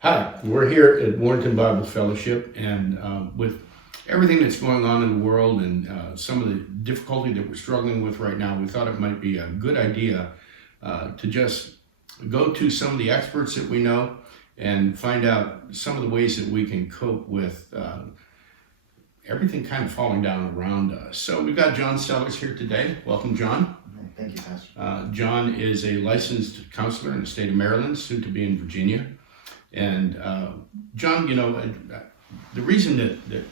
Hi, we're here at Warrenton Bible Fellowship, and with everything that's going on in the world and some of the difficulty that we're struggling with right now, we thought it might be a good idea to just go to some of the experts that we know and find out some of the ways that we can cope with everything kind of falling down around us. So we've got John Sellers here today. Welcome, John. Thank you, Pastor. John is a licensed counselor in the state of Maryland, soon to be in Virginia. And John, the reason that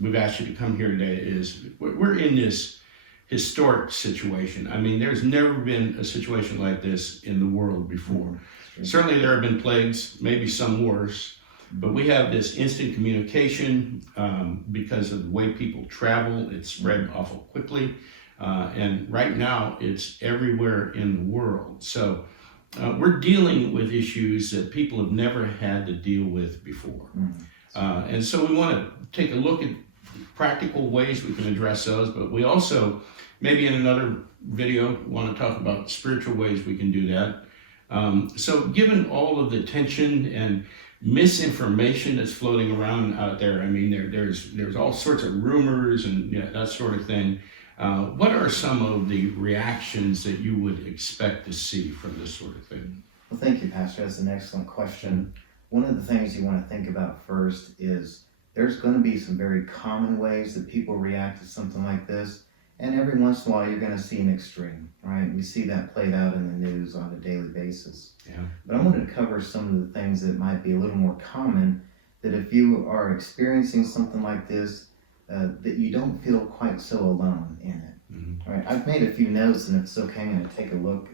we've asked you to come here today is we're in this historic situation. I mean, there's never been a situation like this in the world before. Certainly there have been plagues, maybe some worse, but we have this instant communication because of the way people travel. It's spread awful quickly. And right now it's everywhere in the world. So we're dealing with issues that people have never had to deal with before. And so we want to take a look at practical ways we can address those, but we also, maybe in another video, want to talk about spiritual ways we can do that. So given all of the tension and misinformation that's floating around out there, I mean, there's all sorts of rumors and that sort of thing. What are some of the reactions that you would expect to see from this sort of thing? Well, thank you, Pastor. That's an excellent question. One of the things you want to think about first is there's going to be some very common ways that people react to something like this. And every once in a while, you're going to see an extreme, right? We see that played out in the news on a daily basis. Yeah. But I wanted to cover some of the things that might be a little more common, that if you are experiencing something like this, that you don't feel quite so alone in it. Mm-hmm. All right, I've made a few notes, and if it's okay, I'm going to take a look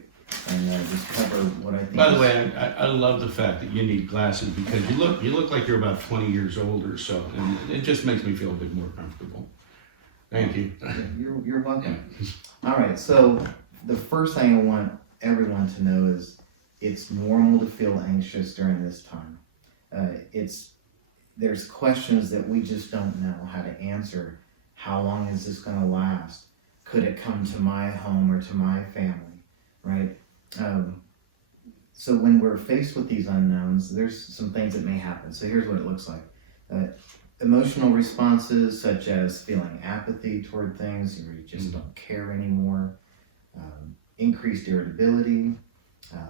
and just cover what I think. By the way, I love the fact that you need glasses because you look like you're about 20 years old or so, and it just makes me feel a bit more comfortable. Thank you. You're welcome. All right, so the first thing I want everyone to know is it's normal to feel anxious during this time. There's questions that we just don't know how to answer. How long is this going to last? Could it come to my home or to my family, right? So when we're faced with these unknowns, there's some things that may happen. So here's what it looks like. Emotional responses such as feeling apathy toward things, where you just don't care anymore. Increased irritability,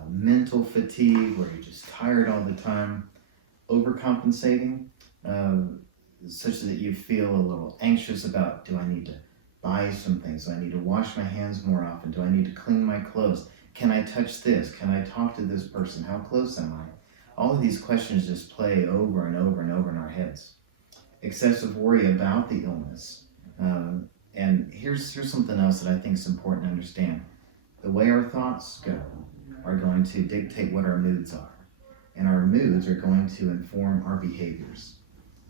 mental fatigue, where you're just tired all the time. Overcompensating, such that you feel a little anxious about, do I need to buy some things? Do I need to wash my hands more often? Do I need to clean my clothes? Can I touch this? Can I talk to this person? How close am I? All of these questions just play over and over and over in our heads. Excessive worry about the illness. And here's something else that I think is important to understand. The way our thoughts go are going to dictate what our moods are. And our moods are going to inform our behaviors.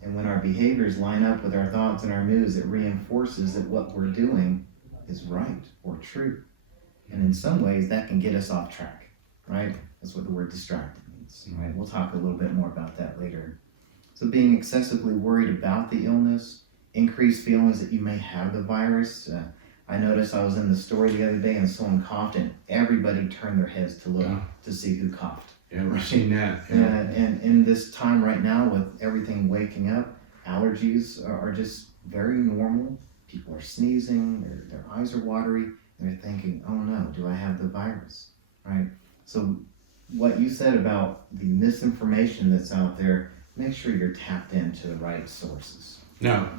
And when our behaviors line up with our thoughts and our moods, it reinforces that what we're doing is right or true. And in some ways, that can get us off track, right? That's what the word distracted means, right? We'll talk a little bit more about that later. So being excessively worried about the illness, increased feelings that you may have the virus. I noticed I was in the store the other day and someone coughed and everybody turned their heads to look to see who coughed. Yeah, we've seen that. Yeah. And in this time right now with everything waking up, allergies are just very normal. People are sneezing, their eyes are watery, and they're thinking, oh no, do I have the virus, right? So what you said about the misinformation that's out there, make sure you're tapped into the right sources. Now,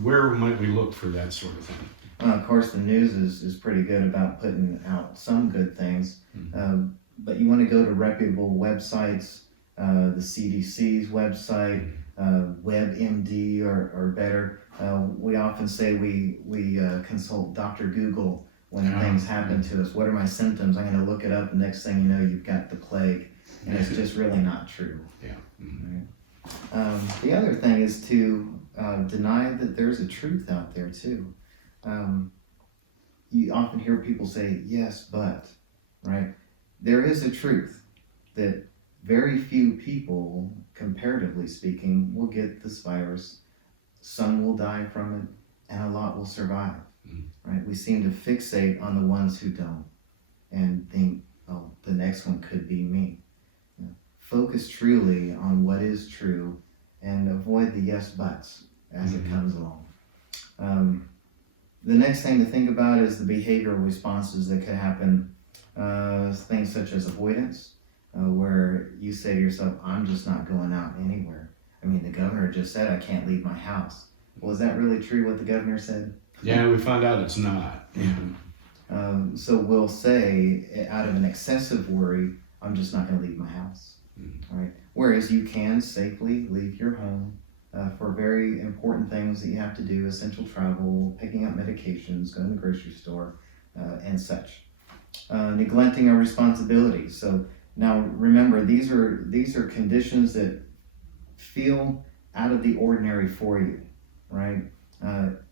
where might we look for that sort of thing? Of course, the news is pretty good about putting out some good things. But you want to go to reputable websites, the CDC's website, WebMD or better. We often say we consult Dr. Google when things happen to us. What are my symptoms? I'm going to look it up, and next thing you know, you've got the plague, and it's just really not true. Yeah. Right? The other thing is to deny that there's a truth out there too. You often hear people say, yes, but, right? There is a truth that very few people, comparatively speaking, will get this virus. Some will die from it, and a lot will survive. Right? We seem to fixate on the ones who don't and think, oh, the next one could be me. focus truly on what is true and avoid the yes buts as it comes along. The next thing to think about is the behavioral responses that could happen. Things such as avoidance, where you say to yourself, I'm just not going out anywhere. I mean, the governor just said I can't leave my house. Well, is that really true what the governor said? Yeah, we found out it's not. So we'll say, out of an excessive worry, I'm just not going to leave my house. All right. Whereas you can safely leave your home for very important things that you have to do, essential travel, picking up medications, going to the grocery store, and such. Neglecting our responsibilities. So now remember, these are conditions that feel out of the ordinary for you, right?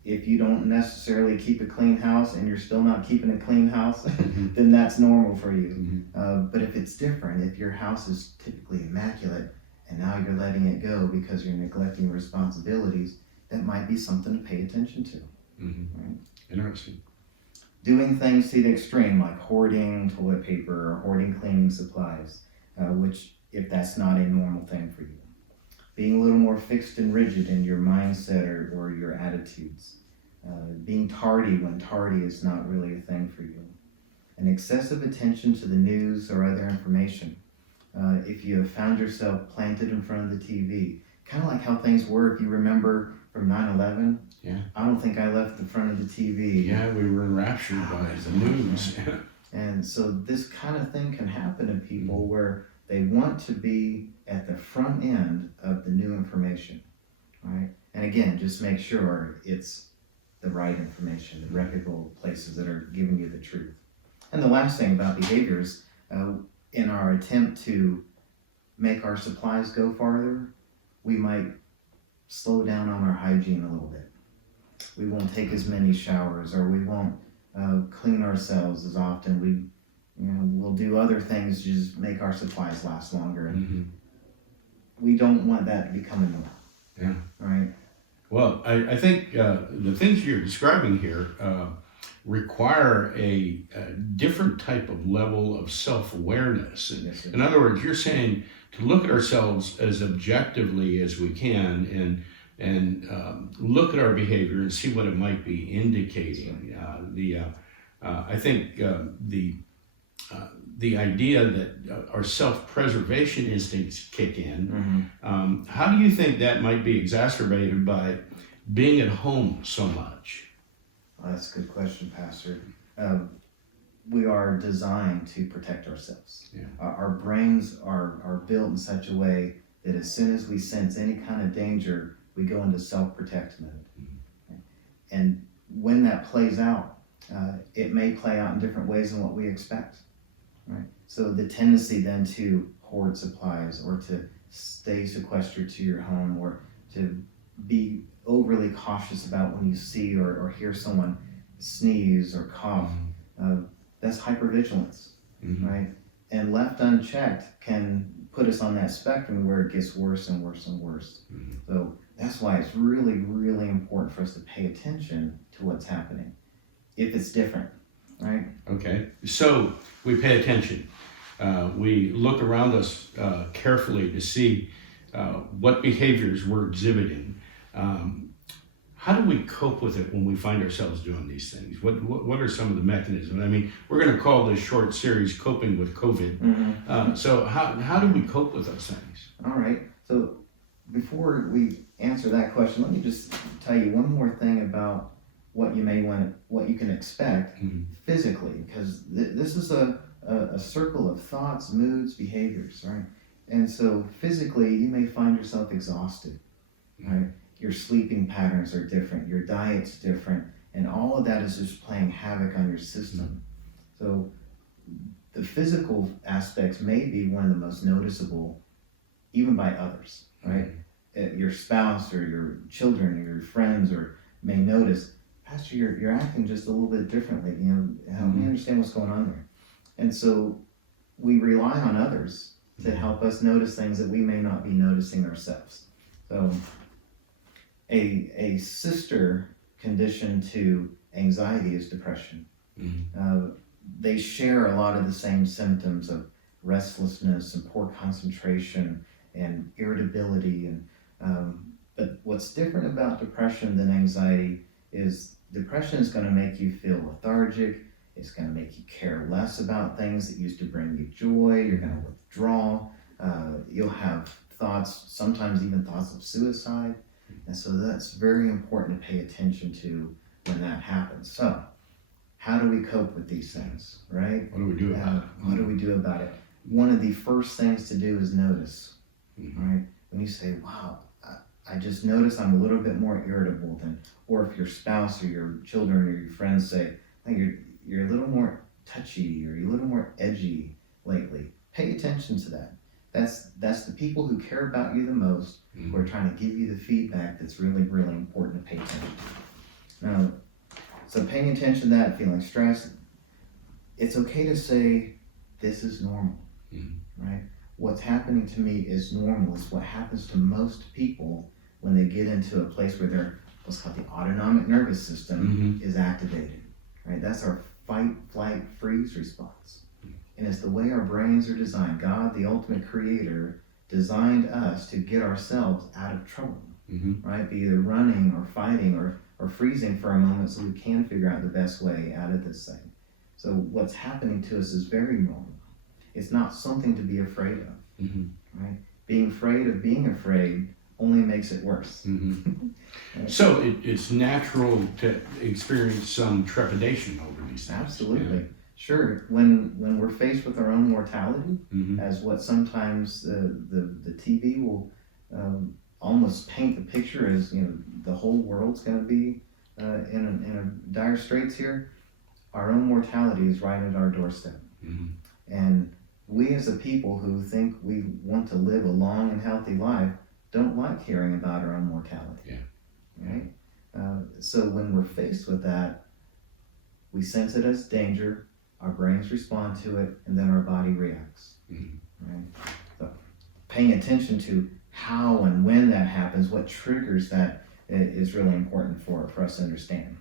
If you don't necessarily keep a clean house and you're still not keeping a clean house, then that's normal for you. But if it's different, if your house is typically immaculate and now you're letting it go because you're neglecting responsibilities, that might be something to pay attention to. Right? Interesting. Doing things to the extreme, like hoarding toilet paper or hoarding cleaning supplies, which if that's not a normal thing for you. Being a little more fixed and rigid in your mindset or your attitudes. Being tardy when tardy is not really a thing for you. And excessive attention to the news or other information. If you have found yourself planted in front of the TV, kind of like how things were, if you remember from 9/11. Yeah. I don't think I left the front of the TV. Yeah, we were enraptured by the news. And so this kind of thing can happen to people where they want to be at the front end of the new information, right? And again, just make sure it's the right information, the reputable places that are giving you the truth. And the last thing about behaviors, in our attempt to make our supplies go farther, we might slow down on our hygiene a little bit. We won't take as many showers, or we won't clean ourselves as often. We'll do other things to just make our supplies last longer. And we don't want that to become a norm. Yeah. Right? Well, I think the things you're describing here require a different type of level of self-awareness. Yes, sir. In other words, you're saying to look at ourselves as objectively as we can and look at our behavior and see what it might be indicating. I think the idea that our self-preservation instincts kick in, how do you think that might be exacerbated by being at home so much? Well, that's a good question, Pastor. We are designed to protect ourselves. Yeah. Our brains are built in such a way that as soon as we sense any kind of danger, we go into self-protect mode. And when that plays out, it may play out in different ways than what we expect. Right? So the tendency then to hoard supplies or to stay sequestered to your home or to be overly cautious about when you see or hear someone sneeze or cough, that's hypervigilance, right? And left unchecked can put us on that spectrum where it gets worse and worse and worse. So that's why it's really, really important for us to pay attention to what's happening if it's different, right? Okay, so we pay attention. We look around us carefully to see what behaviors we're exhibiting. How do we cope with it when we find ourselves doing these things? What are some of the mechanisms? I mean, we're going to call this short series Coping with COVID. So how do we cope with those things? All right. So before we answer that question, let me just tell you one more thing about what you can expect physically, because this is a circle of thoughts, moods, behaviors, right? And so physically, you may find yourself exhausted, right? Your sleeping patterns are different, your diet's different, and all of that is just playing havoc on your system. So the physical aspects may be one of the most noticeable, even by others, right? Your spouse or your children or your friends may notice, Pastor, you're acting just a little bit differently. Help me understand what's going on there. And so we rely on others to help us notice things that we may not be noticing ourselves. So a sister condition to anxiety is depression. They share a lot of the same symptoms of restlessness and poor concentration and irritability. But what's different about depression than anxiety is depression is going to make you feel lethargic. It's going to make you care less about things that used to bring you joy. You're going to withdraw. You'll have thoughts, sometimes even thoughts of suicide. And so that's very important to pay attention to when that happens. So how do we cope with these things, right? What do we do about it? What do we do about it? One of the first things to do is notice, right? When you say, wow, I just noticed I'm a little bit more irritable than, or if your spouse or your children or your friends say, hey, you're a little more touchy or you're a little more edgy lately. Pay attention to that. That's the people who care about you the most who are trying to give you the feedback that's really, really important to pay attention to. Now, so paying attention to that, feeling stressed, it's okay to say, this is normal, right? What's happening to me is normal. It's what happens to most people when they get into a place where their what's called the autonomic nervous system is activated, right? That's our fight, flight, freeze response. And it's the way our brains are designed. God, the ultimate creator, designed us to get ourselves out of trouble, right? Be either running or fighting or freezing for a moment so we can figure out the best way out of this thing. So what's happening to us is very normal. It's not something to be afraid of, right? Being afraid of being afraid only makes it worse. Right? So it's natural to experience some trepidation over these things. Absolutely. Yeah. Sure. When we're faced with our own mortality, as what sometimes the TV will almost paint the picture as, the whole world's going to be in a dire straits here, our own mortality is right at our doorstep. And we as a people who think we want to live a long and healthy life don't like hearing about our own mortality. Right? So when we're faced with that, we sense it as danger, our brains respond to it, and then our body reacts. Right? So paying attention to how and when that happens, what triggers that, is really important for us to understand.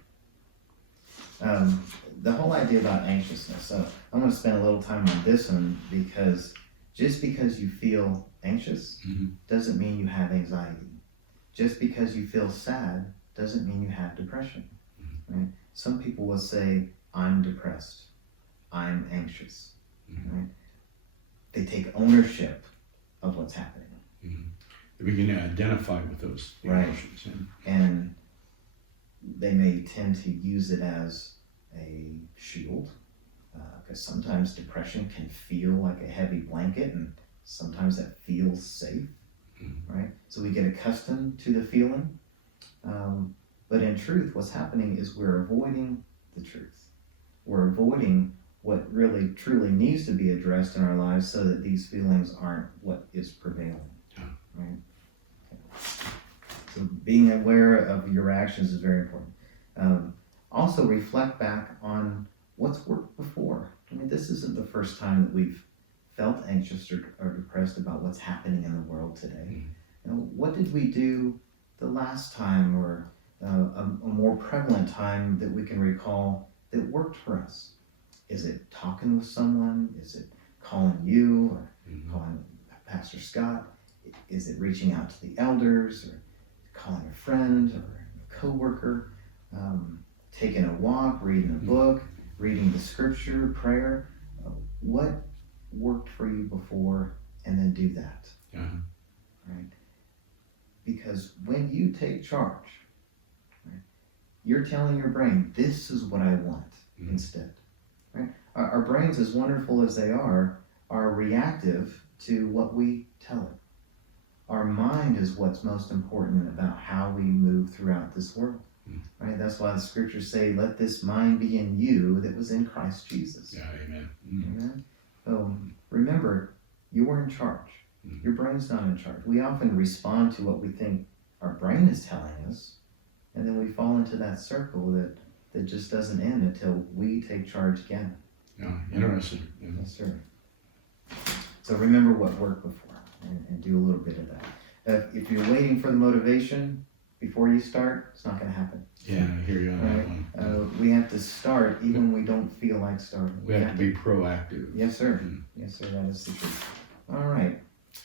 The whole idea about anxiousness. So I'm going to spend a little time on this one because just because you feel anxious doesn't mean you have anxiety. Just because you feel sad doesn't mean you have depression. Right? Some people will say, I'm depressed. I'm anxious. Right? They take ownership of what's happening. They begin to identify with those emotions. Right. And they may tend to use it as a shield, because sometimes depression can feel like a heavy blanket, and sometimes that feels safe, right? So we get accustomed to the feeling, but in truth, what's happening is we're avoiding the truth. We're avoiding what really truly needs to be addressed in our lives so that these feelings aren't what is prevailing, right? So being aware of your actions is very important. Also reflect back on what's worked before. I mean, this isn't the first time that we've felt anxious or depressed about what's happening in the world today. What did we do the last time, or a more prevalent time that we can recall that worked for us? Is it talking with someone? Is it calling you or calling Pastor Scott? Is it reaching out to the elders or calling a friend or a coworker? Taking a walk, reading a book, reading the scripture, prayer. What worked for you before, and then do that. Right? Because when you take charge, right, you're telling your brain, this is what I want instead. Right? Our brains, as wonderful as they are reactive to what we tell it. Our mind is what's most important about how we move throughout this world. Right? That's why the scriptures say, let this mind be in you that was in Christ Jesus. Amen. Amen. So remember, you're in charge. Your brain's not in charge. We often respond to what we think our brain is telling us, and then we fall into that circle that just doesn't end until we take charge again. Interesting. Yes, sir. So remember what worked before and do a little bit of that. If you're waiting for the motivation, before you start, it's not going to happen. Yeah, I hear you on that one. We have to start even when we don't feel like starting. We have to be proactive. Yes, sir. Yes, sir. That is the truth. All right.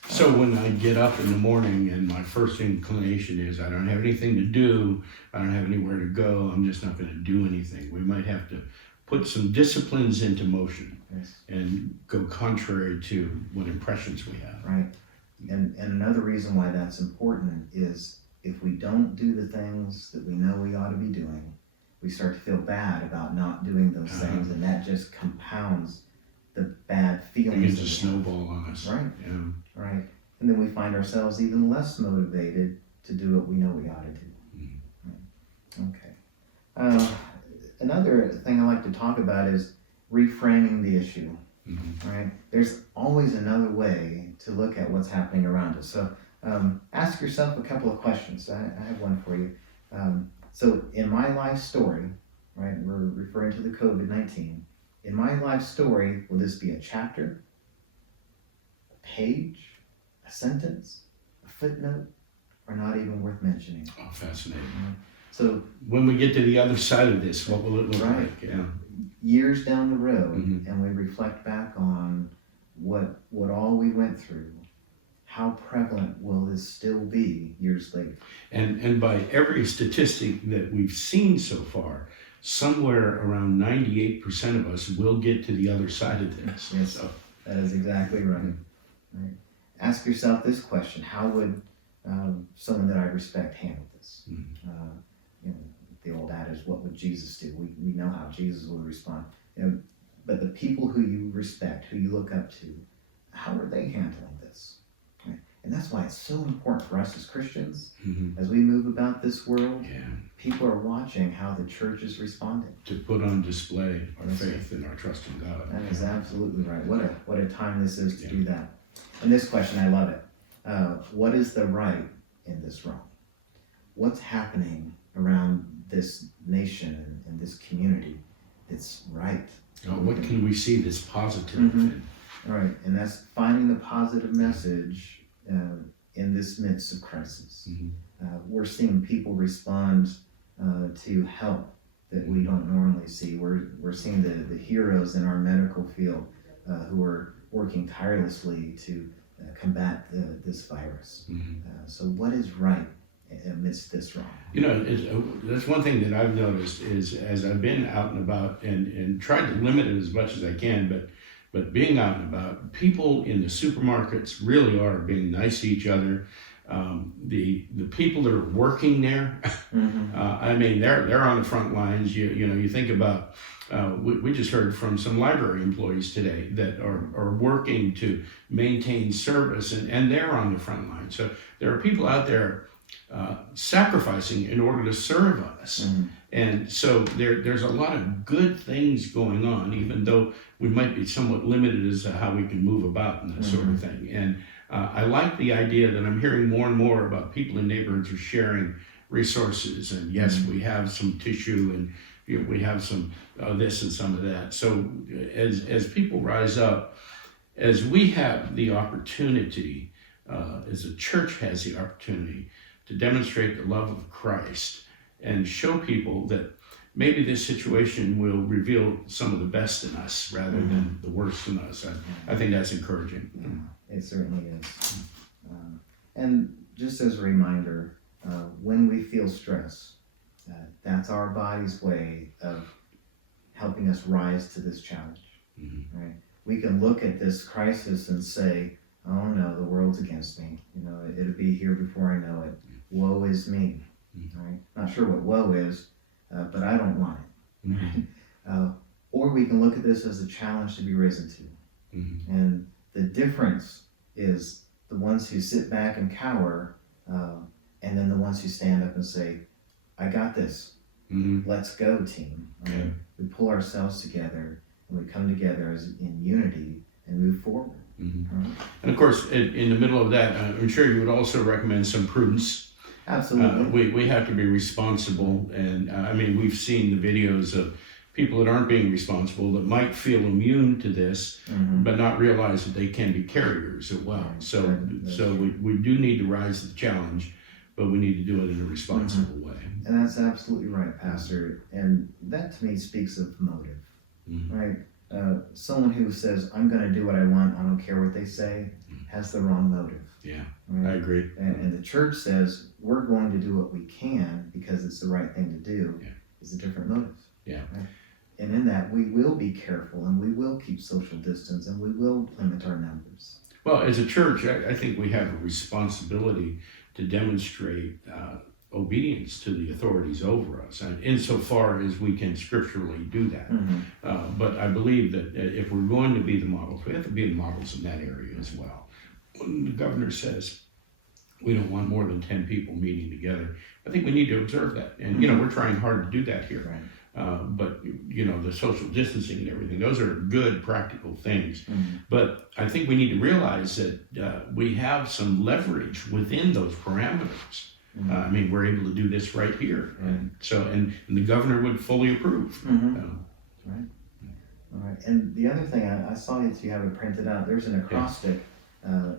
So when I get up in the morning and my first inclination is I don't have anything to do, I don't have anywhere to go, I'm just not going to do anything. We might have to put some disciplines into motion and go contrary to what impressions we have. Right. And another reason why that's important is if we don't do the things that we know we ought to be doing, we start to feel bad about not doing those things, and that just compounds the bad feelings. It begins to snowball on us. Right. Yeah. Right. And then we find ourselves even less motivated to do what we know we ought to do. Right. Okay. Another thing I like to talk about is reframing the issue. Right? There's always another way to look at what's happening around us. So ask yourself a couple of questions. I have one for you. So in my life story, right, we're referring to the COVID-19. In my life story, will this be a chapter, a page, a sentence, a footnote, or not even worth mentioning? Oh, fascinating. So when we get to the other side of this, what will it look like? Yeah. Years down the road, and we reflect back on what all we went through, how prevalent will this still be years later? And by every statistic that we've seen so far, somewhere around 98% of us will get to the other side of this. Yes, so that is exactly right. Right. Ask yourself this question: how would someone that I respect handle this? You know, the old adage, "What would Jesus do?" We know how Jesus would respond. You know, but the people who you respect, who you look up to, how are they handling this? Right? And that's why it's so important for us as Christians, as we move about this world. People are watching how the church is responding. To put on display our faith and our trust in God. That is absolutely right. What a time this is to do that. And this question, I love it. What is the right in this wrong? What's happening around this nation and this community that's right? What can we see that's positive? In? Right, and that's finding the positive message in this midst of crisis. We're seeing people respond to help that we don't normally see. We're seeing the heroes in our medical field who are working tirelessly to combat this virus. So what is right amidst this wrong? You know, that's one thing that I've noticed is as I've been out and about and tried to limit it as much as I can, but being out and about, people in the supermarkets really are being nice to each other. The people that are working there, I mean, they're on the front lines. You know, you think about, we just heard from some library employees today that are working to maintain service, and they're on the front line. So there are people out there sacrificing in order to serve us. And so there's a lot of good things going on, even though we might be somewhat limited as to how we can move about and that sort of thing. And I like the idea that I'm hearing more and more about people in neighborhoods are sharing resources. And yes, we have some tissue and we have some this and some of that. So as people rise up, as we have the opportunity, as a church has the opportunity to demonstrate the love of Christ and show people that maybe this situation will reveal some of the best in us rather than the worst in us. I think that's encouraging. It certainly is. And just as a reminder, when we feel stress, that's our body's way of helping us rise to this challenge. Right? We can look at this crisis and say, "Oh no, the world's against me. You know, it'll be here before I know it. Woe is me." Right? Not sure what woe is, but I don't want it. Or we can look at this as a challenge to be risen to. And the difference is the ones who sit back and cower, and then the ones who stand up and say, "I got this. Let's go, team." Right? We pull ourselves together and we come together as in unity and move forward. Right? And of course, in the middle of that, I'm sure you would also recommend some prudence. Absolutely. We have to be responsible, and I mean, we've seen the videos of people that aren't being responsible that might feel immune to this, but not realize that they can be carriers as well. So we do need to rise to the challenge, but we need to do it in a responsible way. And that's absolutely right, Pastor. And that to me speaks of motive, right? Someone who says, I'm going to do what I want, I don't care what they say, has the wrong motive. Yeah, right? I agree. And the church says, we're going to do what we can because it's the right thing to do. Yeah. It's a different motive. Yeah. Right? And in that, we will be careful and we will keep social distance and we will limit our numbers. Well, as a church, I think we have a responsibility to demonstrate obedience to the authorities over us, and insofar as we can scripturally do that. But I believe that if we're going to be the models, we have to be the models in that area as well. When the governor says we don't want more than 10 people meeting together, I think we need to observe that. And, we're trying hard to do that here. Right. But, the social distancing and everything, those are good, practical things. But I think we need to realize that we have some leverage within those parameters. I mean, we're able to do this right here. And so, and the governor would fully approve. Right. All right. And the other thing, I saw that you have it printed out. There's an acrostic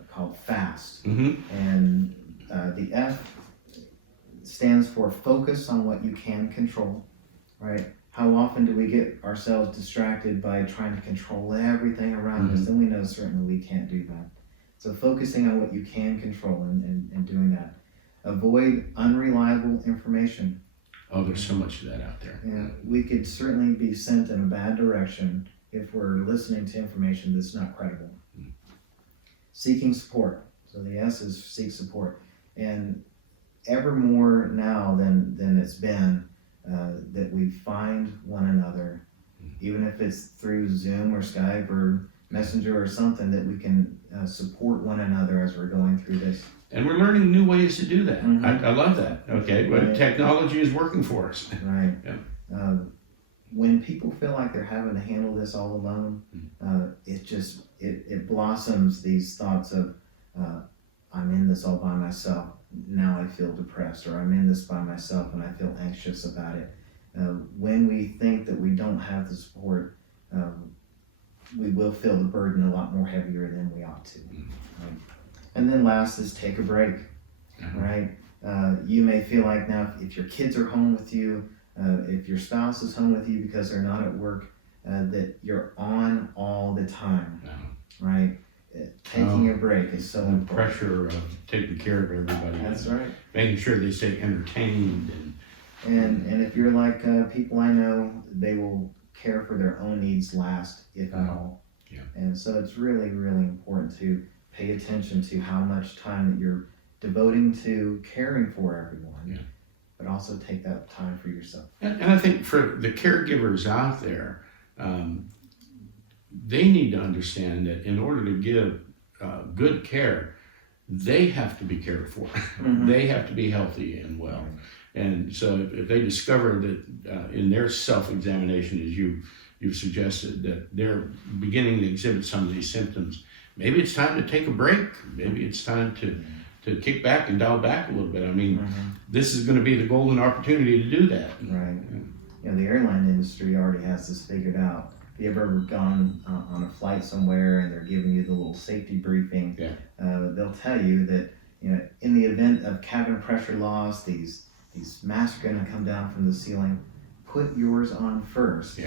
called FAST. And the F stands for focus on what you can control, right? How often do we get ourselves distracted by trying to control everything around us? Then we know certainly we can't do that. So focusing on what you can control and doing that. Avoid unreliable information. Oh, there's so much of that out there. Yeah, we could certainly be sent in a bad direction if we're listening to information that's not credible. Seeking support. So the S is seek support. And ever more now than it's been, that we find one another, even if it's through Zoom or Skype or Messenger or something, that we can support one another as we're going through this. And we're learning new ways to do that. I love that. Okay, but Right. technology is working for us. Right. Yeah. When people feel like they're having to handle this all alone, it blossoms these thoughts of, I'm in this all by myself. Now I feel depressed, or I'm in this by myself and I feel anxious about it. When we think that we don't have the support, we will feel the burden a lot more heavier than we ought to. Right? And then last is take a break, right? You may feel like now if your kids are home with you, if your spouse is home with you because they're not at work, that you're on all the time, right? Taking a break is so The important. pressure of taking care of everybody. That's right. Making sure they stay entertained. And if you're like people I know, they will care for their own needs last, if at all. Yeah. And so it's really, really important to pay attention to how much time that you're devoting to caring for everyone, but also take that time for yourself. And I think for the caregivers out there, they need to understand that in order to give good care, they have to be cared for. They have to be healthy and well. And so if they discover that in their self-examination, as you've suggested, that they're beginning to exhibit some of these symptoms, maybe it's time to take a break. Maybe it's time to kick back and dial back a little bit. I mean, this is going to be the golden opportunity to do that. Right. The airline industry already has this figured out. If you've ever gone on a flight somewhere and they're giving you the little safety briefing, they'll tell you that in the event of cabin pressure loss, these masks are going to come down from the ceiling. Put yours on first,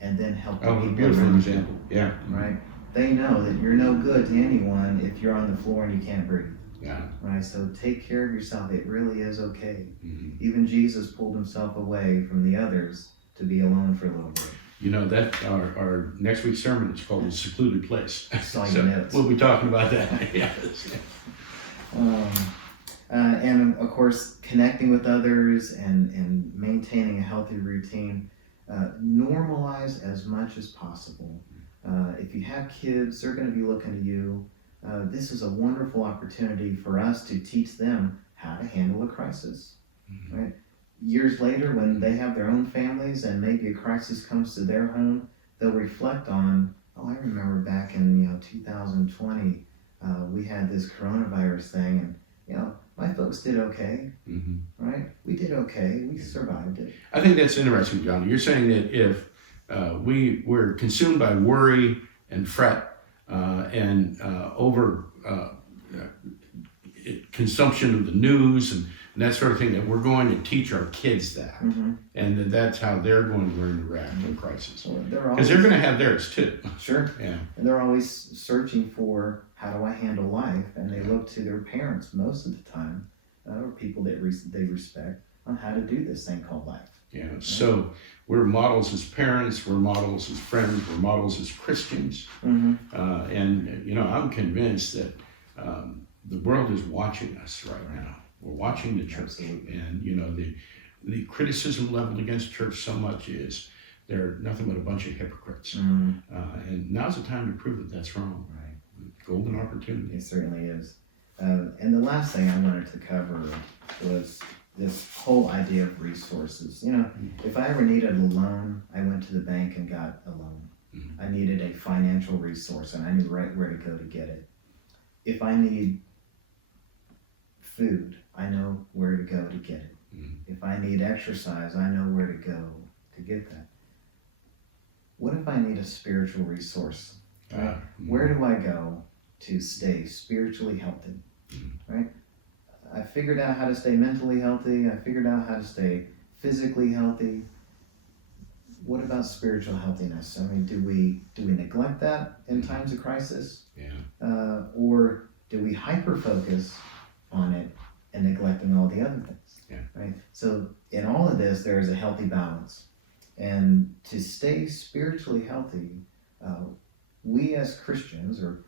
and then help the people beautiful around example. you. Right. They know that you're no good to anyone if you're on the floor and you can't breathe. Right. So take care of yourself. It really is okay. Even Jesus pulled himself away from the others to be alone for a little bit. That our next week's sermon is called "The Secluded Place." I saw your notes. We'll be talking about that. Yes. And of course, connecting with others and maintaining a healthy routine. Normalize as much as possible. If you have kids, they're going to be looking to you. This is a wonderful opportunity for us to teach them how to handle a crisis. Right? Years later, when they have their own families and maybe a crisis comes to their home, they'll reflect on, I remember back in 2020, we had this coronavirus thing, and my folks did okay, right? We did okay. We survived it. I think that's interesting, John. You're saying that if we're consumed by worry and fret and over consumption of the news and and that sort of thing, that we're going to teach our kids that, and that's how they're going to learn to react in crisis. So Because they're going to have theirs too. Sure. Yeah. And they're always searching for, how do I handle life? And they look to their parents most of the time, or people that they respect, on how to do this thing called life. Yeah. So we're models as parents, we're models as friends, we're models as Christians. And, I'm convinced that the world is watching us right now. We're watching the church. Absolutely. And, the criticism leveled against church so much is they're nothing but a bunch of hypocrites. And now's the time to prove that that's wrong. Right. Golden opportunity. It certainly is. And the last thing I wanted to cover was this whole idea of resources. If I ever needed a loan, I went to the bank and got a loan. I needed a financial resource, and I knew right where to go to get it. If I need food, I know where to go to get it. If I need exercise, I know where to go to get that. What if I need a spiritual resource? Where do I go to stay spiritually healthy? Right? I figured out how to stay mentally healthy. I figured out how to stay physically healthy. What about spiritual healthiness? I mean, do we neglect that in times of crisis? Yeah. Or do we hyper focus on it and neglecting all the other things? Yeah. Right. So in all of this, there is a healthy balance, and to stay spiritually healthy, we as Christians, or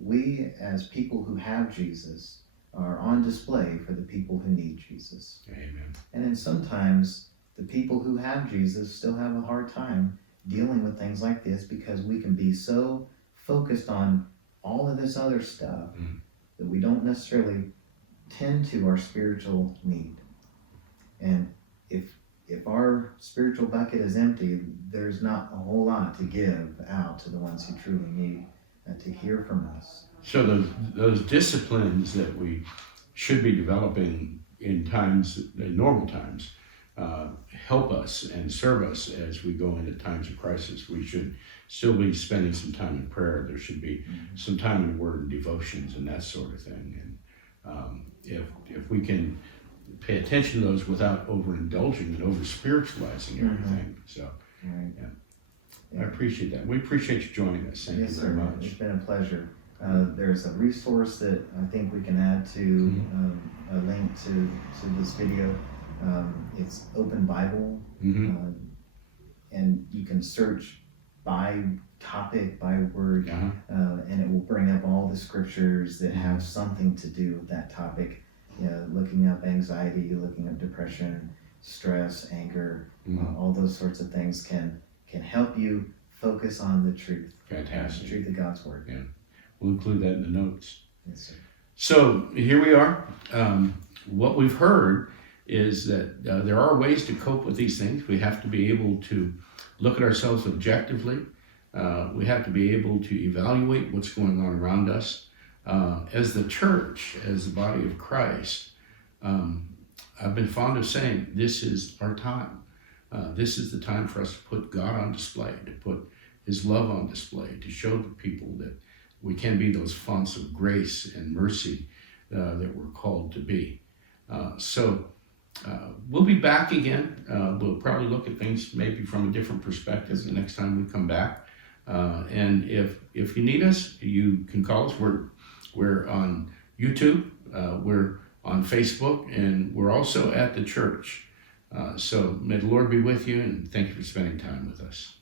we as people who have Jesus, are on display for the people who need Jesus. Amen. And then sometimes the people who have Jesus still have a hard time dealing with things like this, because we can be so focused on all of this other stuff that we don't necessarily tend to our spiritual need. And if our spiritual bucket is empty, there's not a whole lot to give out to the ones who truly need to hear from us. So those disciplines that we should be developing in normal times, help us and serve us as we go into times of crisis. We should still be spending some time in prayer. There should be some time in word and devotions and that sort of thing. And if we can pay attention to those without overindulging and over spiritualizing everything. So I appreciate that. We appreciate you joining us. Thank you very much. It's been a pleasure. There's a resource that I think we can add to a link to this video. It's Open Bible, and you can search by topic, by word, and it will bring up all the scriptures that have something to do with that topic. Looking up anxiety, looking up depression, stress, anger, all those sorts of things can help you focus on the truth. Fantastic. The truth of God's Word. Yeah. We'll include that in the notes. Yes, sir. So here we are. What we've heard is that there are ways to cope with these things. We have to be able to look at ourselves objectively. We have to be able to evaluate what's going on around us. As the church, as the body of Christ, I've been fond of saying this is our time. This is the time for us to put God on display, to put His love on display, to show the people that we can be those fonts of grace and mercy that we're called to be. So we'll be back again. We'll probably look at things maybe from a different perspective the next time we come back. And if you need us, you can call us. We're on YouTube, we're on Facebook, and we're also at the church. So may the Lord be with you, and thank you for spending time with us.